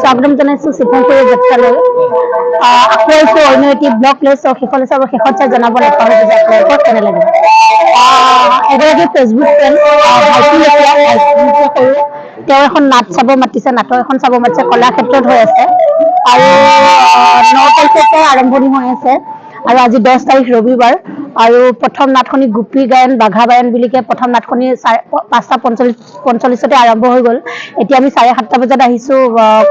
স্বাগতম জনাইছো শিৱপুৰ যাত্ৰালৈ আকৌ এসো অন্য এটি ব্লগ লৈছো শেষলৈ চাব শেষত চাই জনাব নাপাহৰিব যে আপোনালোকৰ কেনে লাগে এগৰাকী ফেচবুক ফ্ৰেণ্ড ভাইটি কৰো তেওঁ এখন নাট চাব মাতিছে নাটক এখন চাব মাতিছে কলাক্ষেত্ৰত হৈ আছে আৰু 9 তাৰিখতে আৰম্ভণি হৈ আছে আৰু আজি 10 তাৰিখ ৰবিবাৰ আৰু প্ৰথম নাটখনি গোপী গায়ন বাঘা বায়ন বুলিকে প্ৰথম নাটখনি 5:45 আৰম্ভ হৈ গ'ল এতিয়া আমি 7:30 বজাত আহিছো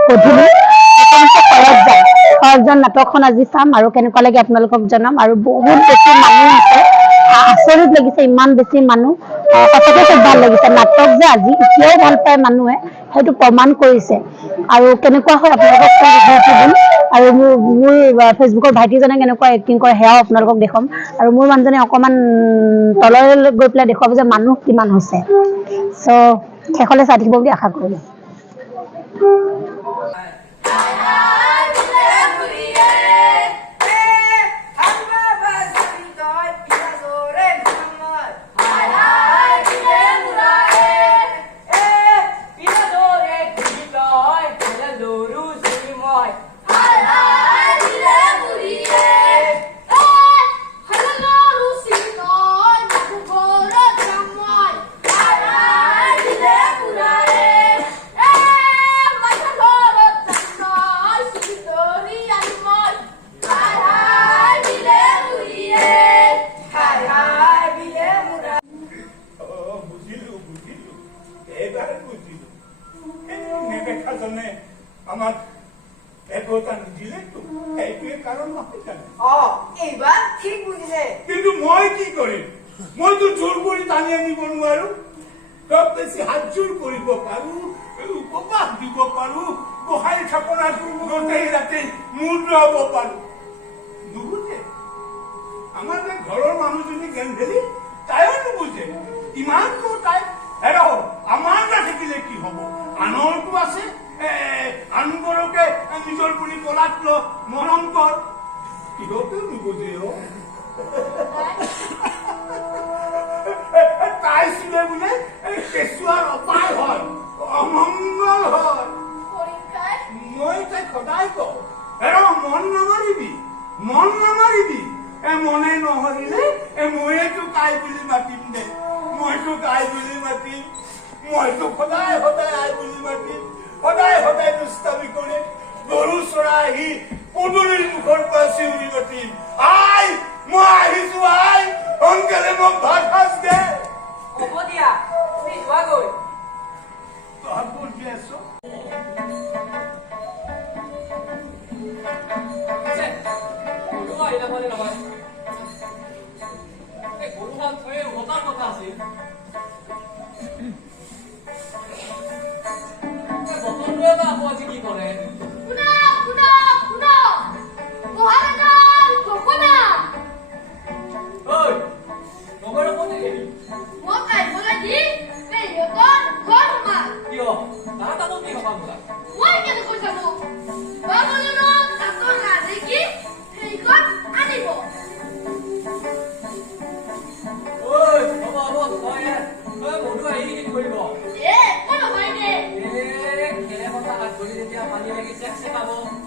গধূলি খৰজন নাটকখন আজি চাম আৰু কেনেকুৱা লাগে আপোনালোকক জনাম আৰু বহুত বেছি মানুহ আছে আচৰিত লাগিছে ইমান বেছি মানুহ সঁচাকৈ খুব ভাল লাগিছে নাটক যে আজি এতিয়াও ভাল পায় মানুহে সেইটো প্ৰমাণ কৰিছে আৰু কেনেকুৱা হয় আপোনালোকক আৰু মোৰ ফেচবুকৰ ভাইটিজনে কেনেকুৱা এক্টিং কৰে সেয়াও আপোনালোকক দেখুৱাম আৰু মোৰ মানুহজনে অকণমান তললৈ গৈ পেলাই দেখুৱাব যে মানুহ কিমান হৈছে চ' শেষলৈ চাই থাকিব বুলি আশা কৰিলোঁ আমাৰ একতা দিলে তো এইটোৱে কাৰণ নহয় জানো এইবাৰ ঠিক বুজিছে কিন্তু মই কি কৰিম মইতো জোৰ কৰি টানি আনিব নোৱাৰো খুব বেছি হাত জোৰ কৰিব পাৰো উপবাস দিব পাৰো গোহাঁই থাপনাটো গোটেই ৰাতি মূৰ ধুৱাব পাৰো নুবুজে আমাৰ যে ঘৰৰ মানুহজনী গেন্ধেলি তাইও নুবুজে ইমানটো তাই হেৰা আমাৰ নাথাকিলে কি হব আনৰটো আছে আনবোৰকে নিজৰ বুলি কলাত মৰম কৰ কিহতেও নুবুজে তাই ছিলে বোলে কেঁচুৱাৰ অপায় হয় অমংগল হয় মই তাই সদায় কওঁ হেৰ মন নামাৰিবি মনে নহৰিলে মইতো কাই বুলি মাতিম দে মইতো কাই বুলি মাতিম মইতো সদায় সদায় আই বুলি মাতিম সদায় সদায় দুষ্টামি কৰি গৰু চৰাই আহি পদূলিৰ মুখৰ পৰা চিঞৰি মাতিম আই মই আহিছো আই অংকেলে মোক ভাত সাজ দে হ'ব দিয়া তুমি যোৱাগৈ তহঁত বহি আছ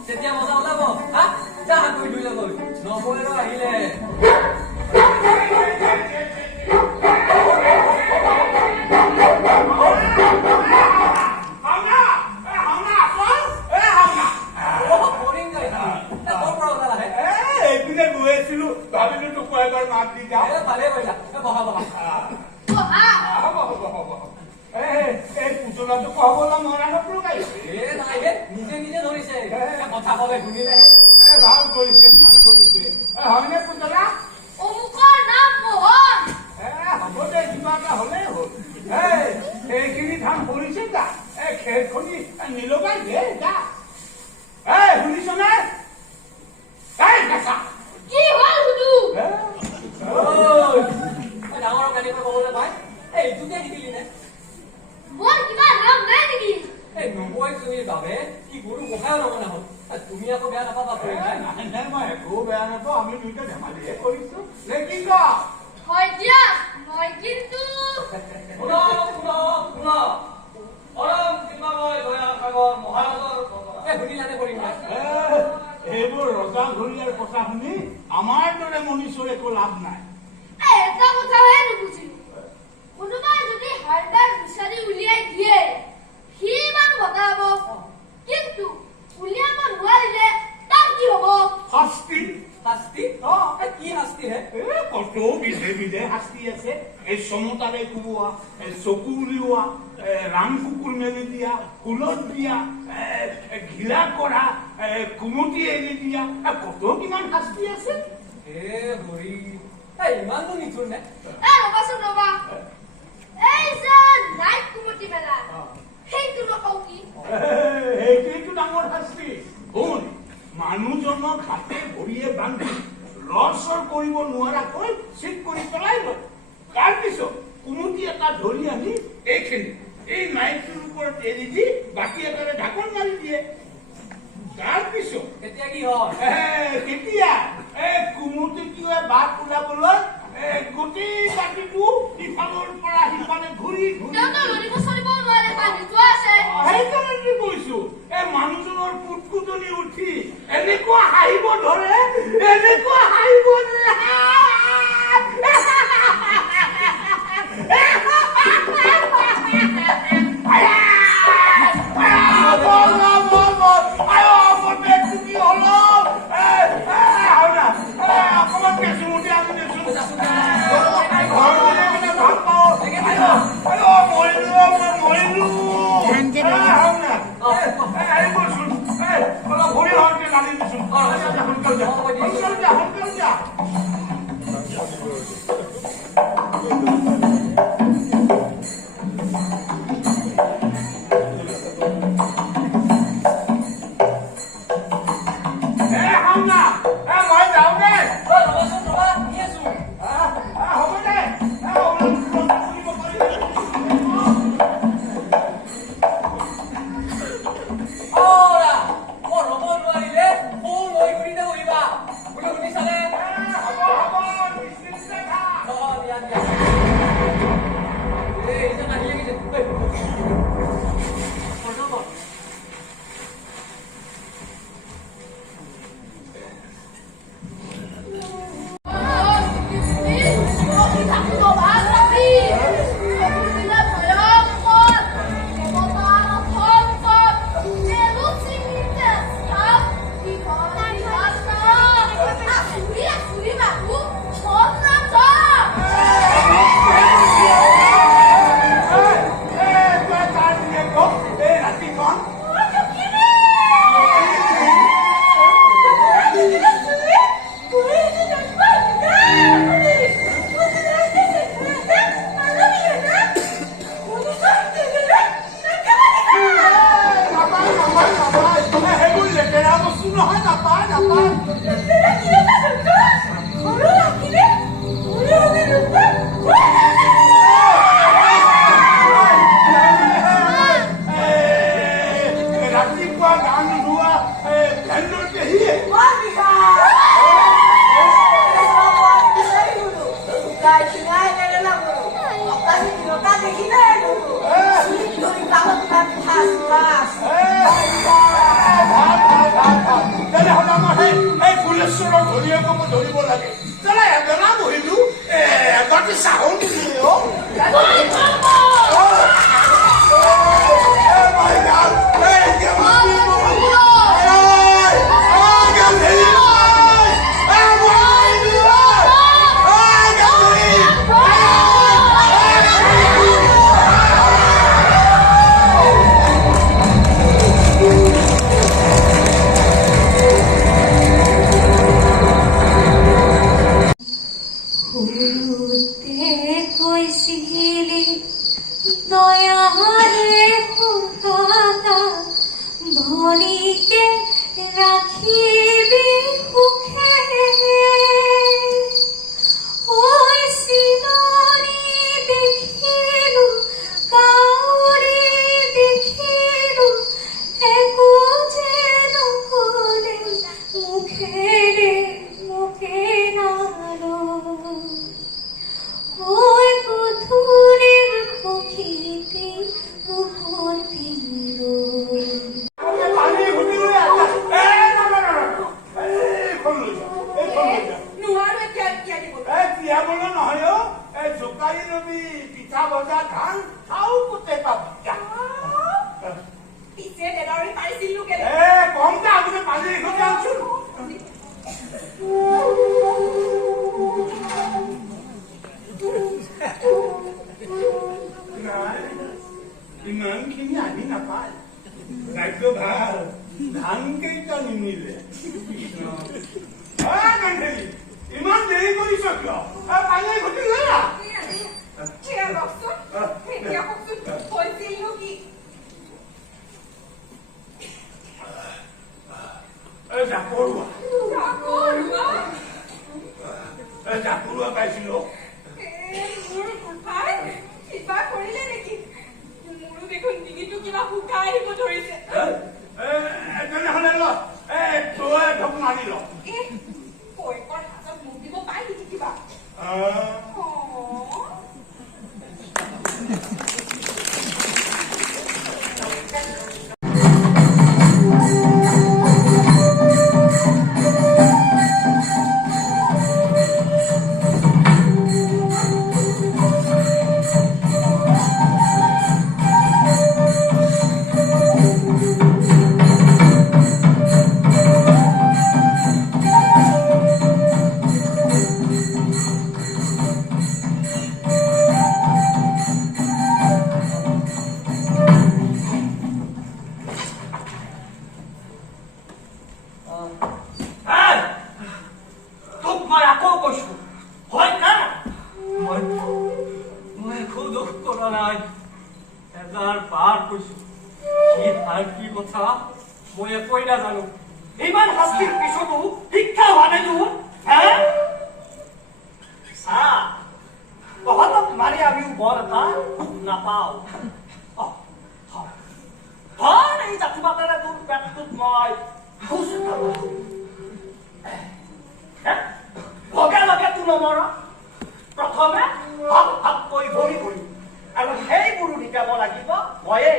তেতিয়া মজা ওলাব হা যা কৰি দুই লগত নবৈৰ আহিলে ভাবিলো তোক এবাৰ মাত দি যাওঁ ভালে কৰিলা বহা বহা এই পুতলাটো কবলৈ মৰা নপকাই নাই নিজে নিজে ধৰিছে কথা কলে শুনিলে ভাল কৰিছে হয়নে পুতলা অমুকৰ নাম মোহন হ'ব দে কিবা এটা হলেই হ'ল এইখিনি ধান কৰিছে যা খেৰখনি নিলগাই দে যা শুনিছনে কি হ'ল হুদু ডাঙৰ কানিকৈ কবলৈ পাই এইটোকে শিকিলি নে মোৰ কিবা নাম নাই নেকি নবৈ তুমি বাবে কি গৰু গোসাঁও নমনা হ'ল তুমি আকৌ বেয়া নাপাবা নাই মই একো বেয়া নাপাওঁ আমি দুইটা ধেমালিহে কৰিছো নে কি ক হয় দিয়া মই কিন্তু শুনক পৰম কৃপাময় দয়া সাগৰ মহাৰাজৰ বিধে শাস্তি আছে এই চমতাৰে কোবোৱা চকু উলিওৱা ৰাম কুকুৰ মেলি দিয়া কুলত দিয়া ঘিলা কৰা কুমতি এৰি দিয়া কত কিমান শাস্তি আছে হৰি ইমানটো নিঠুৰ নে ৰবাচোন ৰবা এই যে নাইট কুমতি মেলা সেইটো নকওঁ কি সেইটোৱেইটো ডাঙৰ শাস্তি শুন মানুহজনক হাতে ভৰিয়ে বান্ধি লৰচৰ কৰিব নোৱাৰাকৈ চিট কৰি পেলাই লয় তাৰপিছত কুমতি এটা ধৰি আনি এইখিনি এই নাইটটোৰ ওপৰত এৰি দি বাকী এটাৰে ঢাকন মাৰি দিয়ে তাৰপিছত এতিয়া কি হয় কেতিয়া কুমতিটোৱে বাট ওলাবলৈ গোটেই বাকীটো ইফালৰ পৰা সিফালে ঘূৰি ঘূৰি সেইকাৰণে কৈছো এই মানুহজনৰ কুটকুটনি উঠি এনেকুৱা হাঁহিব ধৰে এনেকুৱা হাঁহিব ধৰে ধৰিব লাগে এবেলা বহিলো এগতি চাহো নিদিলে কিনি আনি নাপায় ৰাজ্য ভাল ধান কেইটা নিমিলে ইমান দেৰি কৰিছ কিয় পানী ঘটি না জাকৰুৱা পাইছিলো তেনেহলে ল তই ঢোক মাৰি ল ইমান শাস্তিৰ পিছতো শিক্ষা হোৱা নাই তোৰ তহঁতক মাৰি আমিও বৰ এটা নাপাওঁ এই জাতি বাটেৰে তোৰ পেটটোত মই লগে লগে তোৰ নমৰ প্ৰথমে হাত হাতকৈ বমি কৰি আৰু সেইবোৰো শিকাব লাগিব ময়েই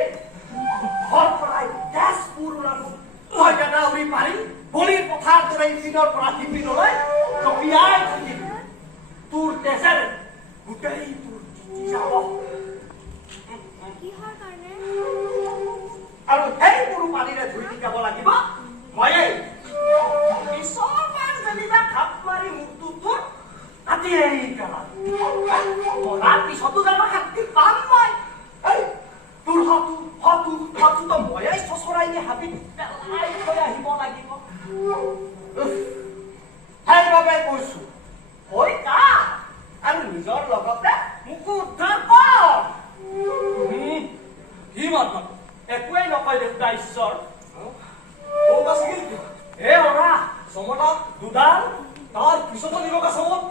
ঘৰ পৰাই তেজপুৰ ওলাব মই দাদা উৰি মাৰি বলিৰ পথাৰ দৰে দিনৰ পৰা শিপিনলৈ জপিয়াই থাকিম তোৰ তেজেৰে গোটেই তোৰ যাব আৰু সেইবোৰ পানীৰে ধুই শিকাব লাগিব ময়েই পিছৰবাৰ যেনিবা ঘাপ মাৰি মুখটো তোৰ কাটিয়েই পেলাম মৰাৰ পিছতো জানো শান্তি পাম মই তোৰ হতুটো ময়েই চচৰাইনি হাবিত পেলাই থৈ আহিব লাগিব সেইবাবে কৈছো হৈ কা আৰু নিজৰ লগতে মোকো উদ্ধাৰ কৰ কি মাত একোৱেই নকয় দেউতা ঈশ্বৰ এ অৰা চমতক দুডাল তাৰ পিছতো নিবকা চমত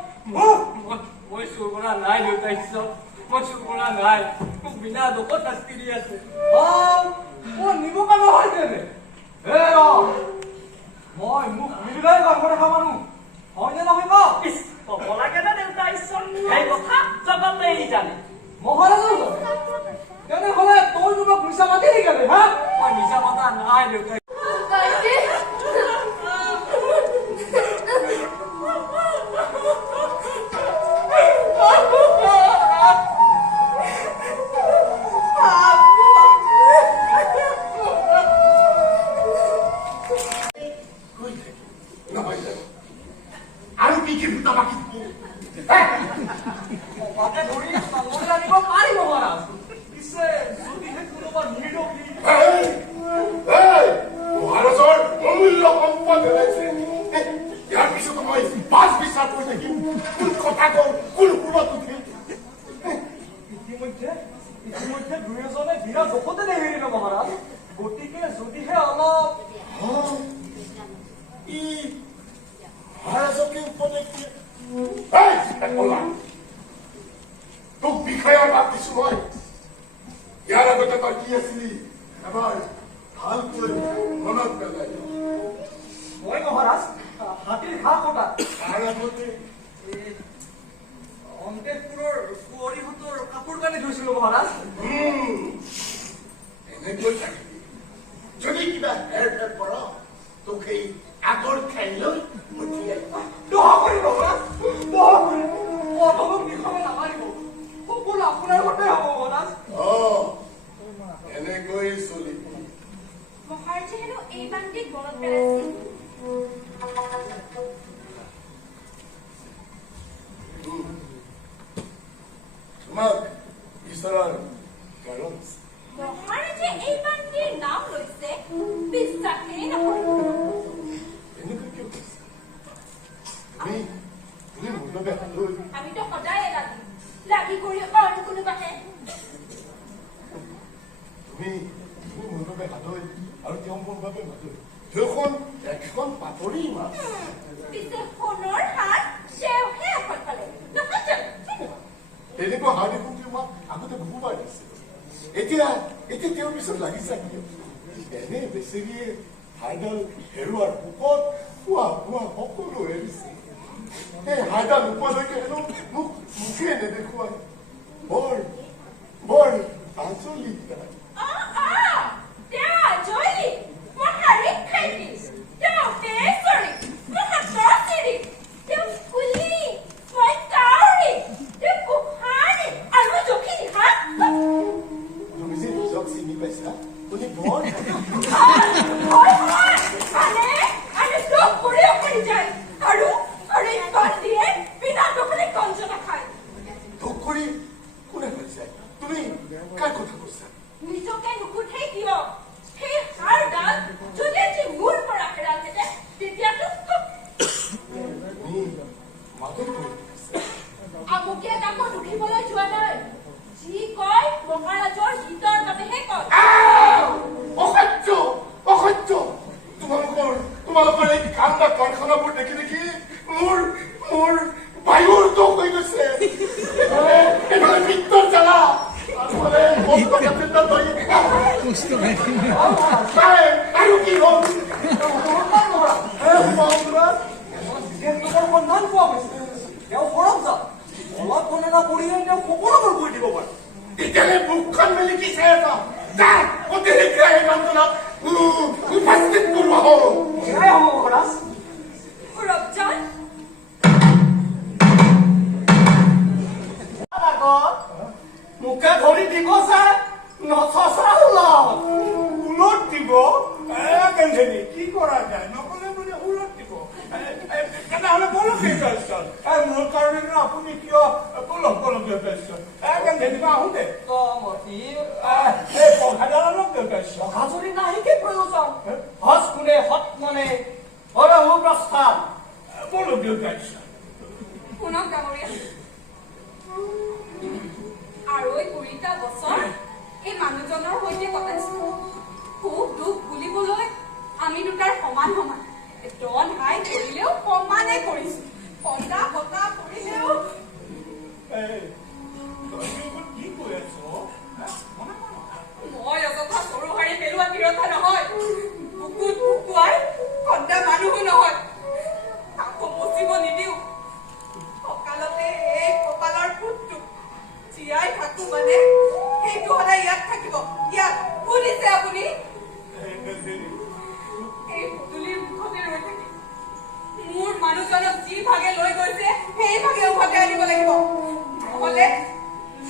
মই চুৰ কৰা নাই দেউতা ঈশ্বৰ মই চুৰ কৰা নাই মোক বিনা দোষত শাস্তি দি আছে নিবকা নহয় কেনে মই মোক মিলাই গৰ্ভ দেখা মানুহ হয়নে নহয় কব লাগে না দেউতা ঈশ্বৰ সেই কথা জগতেই জানে মহাৰাজৰ তেনেহলে তই তোমাক মিছা মাতি নেকি হা মই মিছা মাতা নাই দেউতা ইতিমধ্যে দুয়োজনে বিৰাট দুখতে নেহেৰিল মহাৰাজ গতিকে যদিহে অলপ মহাৰাজকে উপদেশ দিয়ে তোক বিষয়ৰ ভাব দিছো মই ইয়াৰ আগতে তই কি আছিলি এবাৰ ভালকৈ মনত পেলাই মই মহাৰাজ হাতীৰ ঘাঁহ কটা তাৰ আগতে অন্তেপুৰৰ কুঁৱৰীহঁতৰ কাপোৰ কানি ধুইছিলো মহাৰাজ এনেকৈ থাকিবি যদি কিবা হেৰ ফেৰ কৰ তোক সেই আগৰ ঠাইলৈ পঠিয়াই দহ কৰিব প্ৰথমক বিষয়ে নামাৰিব সকলো আপোনাৰ মতে হ'ব মহাৰাজ এনেকৈ চলিব মহাৰাজে হেনো এই বান্তিক মনত পেলাইছিল তোমাক ঈশ্বৰৰ কাৰণ মহাৰাজে এইমান দিৰ নাম লৈছে বিশ্বাসেই নহয় এনেকৈ কিয় কৈছা? তুমি মোৰ বাবে হাত লৈ আমিতো সদায়ে লাগি কৰি অইন কোনোবাহে তুমি মোৰ বাবে হাতৈ আৰু তেওঁ মোৰ বাবে মাতৈ সেইখন এখন পাতৰি মাছ পিছে সোণৰ হাত সেওহে এখন পালে নহয় জানো এনেকুৱা হাত দেখোন তোমাক আগতে বহুবাৰ দিছিল এতিয়া তেওঁৰ পিছত লাগিছা কিয় এনে বেচেৰিয়ে হাড়ডাল হেৰুৱাৰ বুকত খোৱা সকলো এৰিছে এই হাড়ডাল নোপোৱালৈকে হেনো মোক মুখে নেদেখুৱাই বৰ আচলিত তুমি যে নিজক চিনি পাইছা তুমি বৰ ধোক কৰি কোনে কৈছে তুমি কাৰ কথা কৈছা নিজকে নুখুঠে কিয় সেই হাড়ডাল যদি আজি মোৰ পৰা হেৰাইছে তেতিয়াতো মাতত কৰি আমুকে তাকো দুখিবলৈ যোৱা নাই যি কয় মহাৰাজৰ হিতৰ বাবেহে কয় অসহ্য তোমালোকৰ এই কান্দা কাৰখানাবোৰ দেখি দেখি মোৰ বায়ুৰ দোষ হৈ গৈছে এইফালে মৃত্যুৰ জ্বালা আৰু কি হ'ল সন্ধান পোৱা গৈছে তেওঁ সৰব যাওক অলপ গণনা কৰিলে তেওঁ সকলোবোৰ কৰি দিব পাৰে তেতিয়াহ'লে মুখখন মেলি কি চাই আছা যা অতিৰিক্ত এই মানুহজনক উপস্থিত কৰোৱা হ'ল সেয়াই হ'ব মহাৰাজ সৌৰভজন মুখে ধৰি দিব যে নচচা ওলাও উলট দিব কেনেধৰণে কি কৰা যায় নকলে মানে উলট দিব তেনেহ'লে বলক মোৰ কাৰণে আপুনি কিয় বলক দেউতাইছন কেনেধৰণে আহোঁ দে এই পঘাডালক দেউতাইছন অঘাজৰি নাহি কি প্ৰয়োজন হজ কোনে হত মানে হৰহু প্ৰস্থান বলক দেউতাইছন শুনক ডাঙৰীয়া আৰু এই ২০টা বছৰ এই মানুহজনৰ সৈতে কটাইছো সুখ দুখ বুলিবলৈ আমি দুটাৰ সমান দন হাই কৰিলেও সমানে কৰিছো কন্দা কটা কৰিলেও কি কৈ আছ মই অযথা সৰু হাৰি পেলোৱা তিৰথা নহয় বুকুত বুকুৱাই কন্দা মানুহো নহয় আকৌ মচিব নিদিও সকালতে এই কপালৰ ফুটটো জীয়াই থাকো মানে সেইটো হলে ইয়াত থাকিব ইয়াত শুনিছে আপুনি এই পুতলিৰ মুখতে ৰৈ থাকিম মোৰ মানুহজনক যি ভাগে লৈ গৈছে সেই ভাগে উভতাই আনিব লাগিব নহলে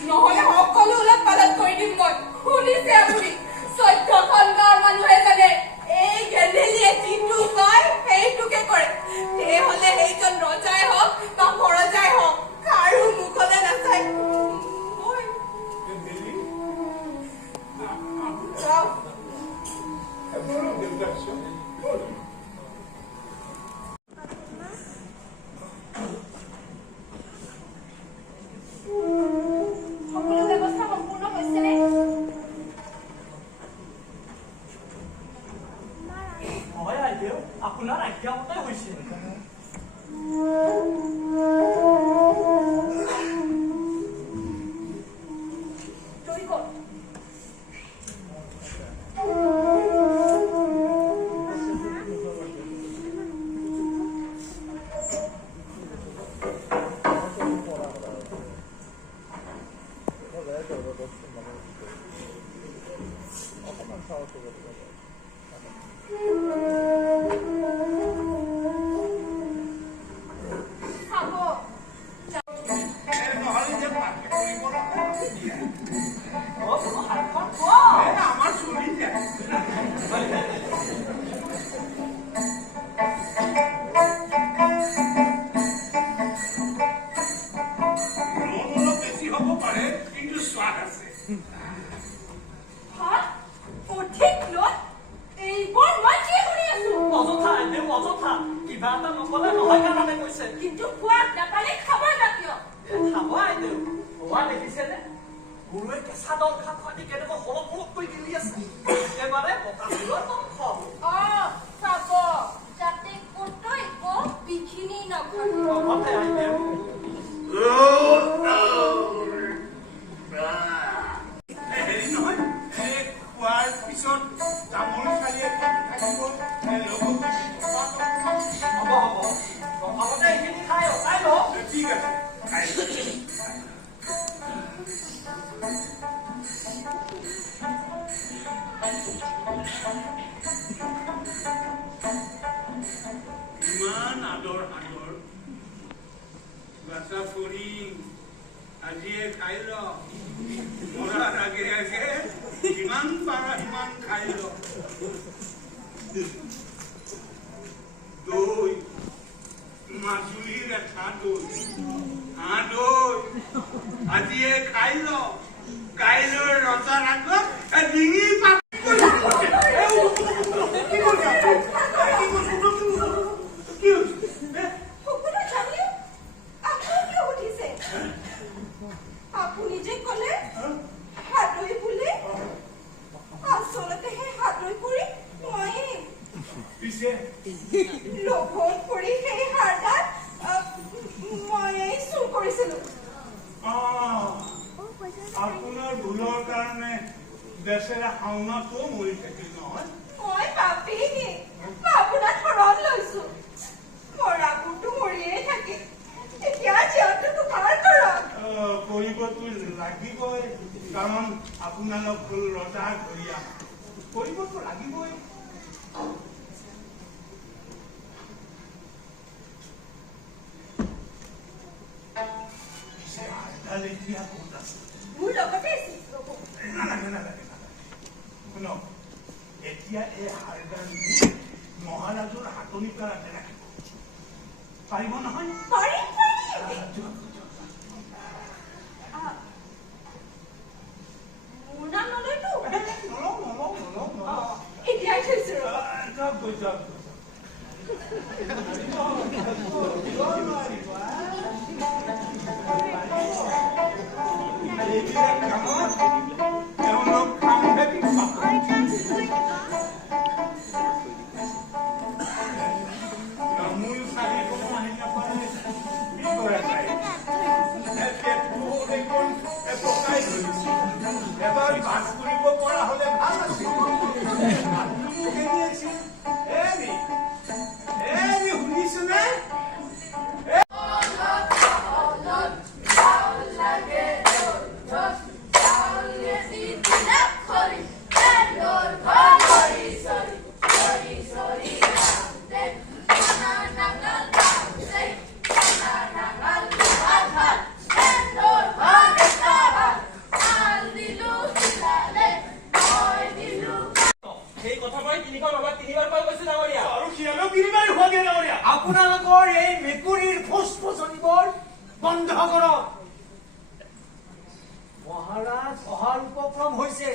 সকলো ওলট পালট কৰি দিম মই শুনিছে আপুনি ১৪খন গাঁৱৰ মানুহে জানে এই গেলেলিয়ে যিটো কয় সেইটোকে কৰে তেহলে সেইজন ৰজাই হওক বা পৰজাই হওক কাৰো মুখলে নাচায় সকলো ব্যৱস্থা সম্পূৰ্ণ হৈছেনে হয় আইদেউ আপোনাৰ আজ্ঞামতে হৈছে আমাৰ শৰীৰ বেশি হব পাৰে কিন্তু স্বাদ আছে একেবাৰে বকাসুৰৰ বংশ। চাব যাতে ক'তো একো বিঘিনি নঘটে। লগতে আহিলে হেৰি নহয় খোৱাৰ পিছত তামোল চালি এখন থাকিব লগতে হ'ব হ'ব প্ৰথমতে এইখিনি খাই অকাই লওঁ। ঠিক আছে ইমান আদৰ সাদৰ বাচা ফুৰি আজিয়ে খাই ল মৰাৰ আগে আগে যিমান পাৰা সিমান খাই ল দৈ মাজুলীৰ এটা দৈ হাঁহ দৈ আজিয়ে খাই ল কাইলৈ ৰজাৰ আগত ডিঙি পাত সকলো জানি আকৌ কিয় উঠিছে? আপুনি যে ক'লে হাতৈ বুলি, আচলতে সেই হাতৈ কৰি ময়ে পিছে লোভত পৰি সেই হাৰডাল ময়েই চুৰ কৰিছিলো। আপোনাৰ ভুলৰ কাৰণে বেচেৰা শাওনাটো মৰি থাকিল নহয় মই পাপী আপোনাৰ শৰণ লৈছো। মৰা বুটো মৰিয়েই থাকে, এতিয়া জীয়াটো তোমাৰ ঘৰত। কৰিবতো লাগিবই কাৰণ আপোনালোক হ'ল ৰজাৰ ঘৰীয়া কৰিবতো লাগিবই। পিছে হাতডাল এতিয়া ক'ত আছে? মোৰ লগতে আছে। নালাগে নালাগে নালাগে শুনক এতিয়া এই হাৰডাল মহাৰাজৰ হাতনি পেলাতে ৰাখিব পাৰিব নহয়? পাৰিম মোৰ নাম নলয়তো। নলওঁ নলওঁ নলওঁ নলওঁ এতিয়াই থৈছো ৰ'ব। যাওক গৈ যাওক এইবিলাক কামত তেওঁলোক সাংঘাতিক তামোল চালিব আহি নাপালে কি কৰে তাই? পেটটো দেখোন পকাই ধৰিছে। এবাৰ বাছ কৰিব পৰা হ'লে ভাল আছিল। মাতটো কেনি আছিল? শুনিছোনে? আপোনালোকৰ এই মেকুৰীৰ ফুচফুচনিবোৰ বন্ধ কৰক। মহাৰাজ অহাৰ উপক্ৰম হৈছে।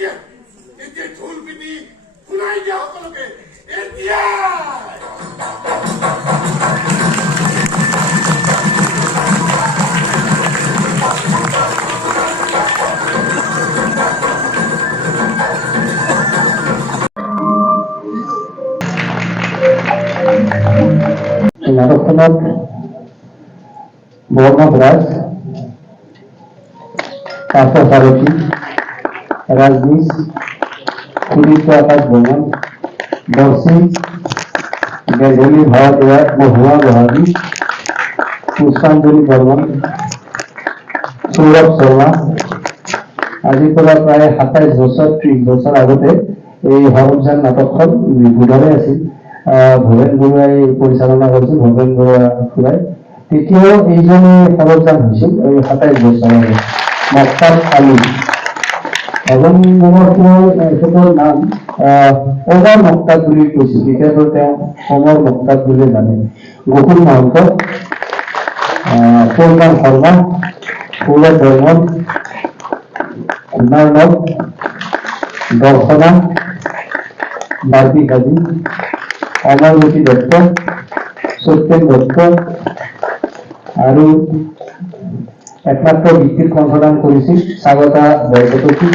এতিয়া এতিয়া ঢোল পিটি শুনাই দিয়া সকলোকে এতিয়া নাটকখনত বৰ্ণৱ ৰাজ, পাৰ্থ সাৰথী, ৰাজনীশ, সুদীপ্ত আকাশ বৰ্মন, দৰ্শী, বেজনী ভাৰতীয়, মহুৱা বহাগী, পুষ্পাঞ্জলি বৰ্মন, সৌৰভ শৰ্মা। আজিৰ পৰা প্ৰায় ২৭ বছৰ ৩০ বছৰ আগতে এই হৰমজান নাটকখন বোধনে আছিল। ভৱেন বৰুৱাই পৰিচালনা কৰিছিল, ভৱেন বৰুৱা খুৰাই। তেতিয়াও এইজনে হৰমজান হৈছিল এই ২৭ বছৰ আগত। মক্তাব আলী, ভৱেন বৰুৱাৰ তেখেতৰ নাম অমৰ মক্তাব বুলি কৈছিল, তেতিয়াতো তেওঁ অমৰ মক্তাব বুলি জানে। গকুল মহন্ত, কল্যাণ শৰ্মা, সৌৰভ বৰ্মন, কুমাৰ, দৰ্শনা, বাৰ্বী কাজী, অমৰজ্যোতি দত্ত, সত্যেন দত্ত আৰু একমাত্ৰ গীতিত কণ্ঠদান কৰিছিল স্বাগতা বৰকটকী।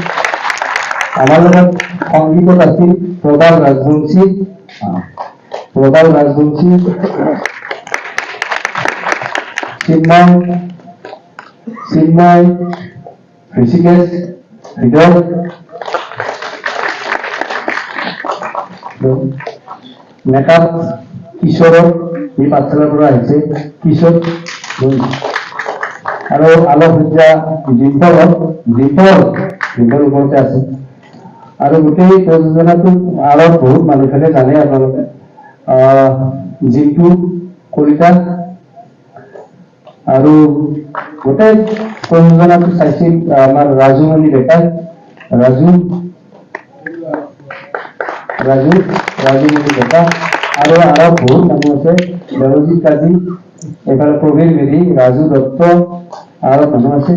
আমাৰ লগত সংগীতত আছিল প্ৰবাল ৰাজবংশী, চিন্ময়, ঋষিকেশ, হৃদয়, মেকআপ কিশোৰৰ, এই পাঠশালাৰ পৰা আহিছে কিশোৰ, আৰু আলোকসজ্জা ডিম্পল ওপৰতে আছে। আৰু গোটেই প্ৰযোজনাটো আৰু বহুত মানুহ থাকে জানে আপোনালোকে। জিন্তু কলিতা আৰু গোটেই প্ৰযোজনাটো চাইছিল আমাৰ ৰাজুমণি ডেকা, ৰাজুমণি ডেকা আৰু বহুত মানুহ আছে। দেৱজিৎ কাজী, এইফালে প্ৰবীৰ মেধি, ৰাজু দত্ত আৰু মানুহ আছে।